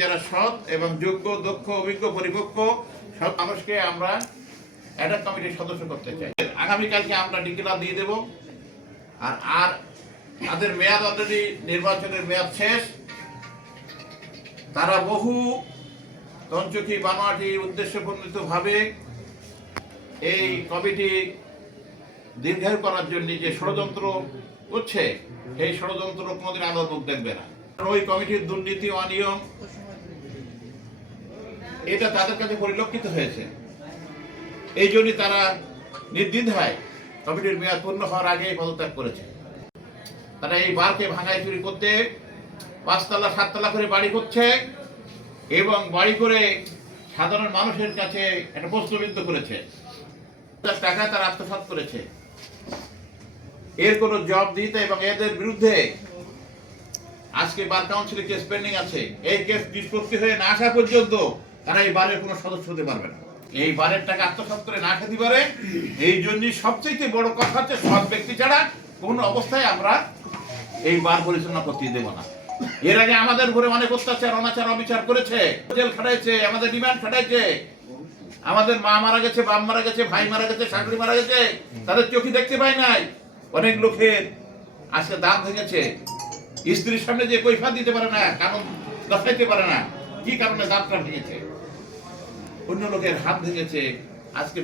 যারা সৎ এবং যোগ্য, দক্ষ, অভিজ্ঞ, পরিপক্ক সব মানুষকে আমরা অ্যাডাক কমিটির সদস্য করতে চাই। আগামীকালকে আমরা ডিক্লার দিয়ে দেব। আর আর তাদের মেয়াদ অলরেডি নির্বাচনের মেয়াদ শেষ। তারা বহু তঞ্চকি বানোয়াটি উদ্দেশ্য এই কমিটি দীর্ঘায়ু করার জন্য যে ষড়যন্ত্র করছে এই ষড়যন্ত্র কোনোদিন আলোর মুখ দেখবে না। ওই কমিটির দুর্নীতি, অনিয়ম এটা তাদের কাছে পরিলক্ষিত হয়েছে। এই জন্যই তারা নির্দ্বিধায় কমিটির মেয়াদ পূর্ণ হওয়ার আগে পদত্যাগ করেছে। তারা এই বারকে ভাঙায় চুরি করতে পাঁচতলা, সাততলা করে বাড়ি করছে এবং বাড়ি করে সাধারণ মানুষের কাছে একটা প্রশ্নবিদ্ধ করেছে। তার টাকা তারা আত্মসাৎ করেছে। এর কোনো জব দিতে এবং এদের বিরুদ্ধে আজকে বার কাউন্সিলে কেস পেন্ডিং আছে। এই কেস নিষ্পত্তি হয়ে না আসা পর্যন্ত তারা এই বারের কোনো সদস্য হতে পারবে না। এই বারের টাকা আত্মসাৎ করে না খেতে পারে, এই জন্য সবচেয়ে বড় কথা হচ্ছে সৎ ব্যক্তি ছাড়া কোন অবস্থায় আমরা এই বার পরিচালনা করতে দেব না। এর আগে আমাদের উপরে অনেক অত্যাচার, অনাচার, অবিচার করেছে, জেল খাটাইছে, আমাদের ডিমান্ড খাটাইছে। আমাদের মা মারা গেছে, বাপ মারা গেছে, ভাই মারা গেছে, শাশুড়ি মারা গেছে, তাদের চোখে দেখতে পাই নাই। অনেক লোকের আজকে দাম ভেঙেছে। স্ত্রীর সামনে যে কৈফা দিতে পারে না কারণ দফাইতে পারে না, কি কারণে দাঁতটা ভেঙেছে? অন্য লোকের হাত ভেঙেছে। আজকে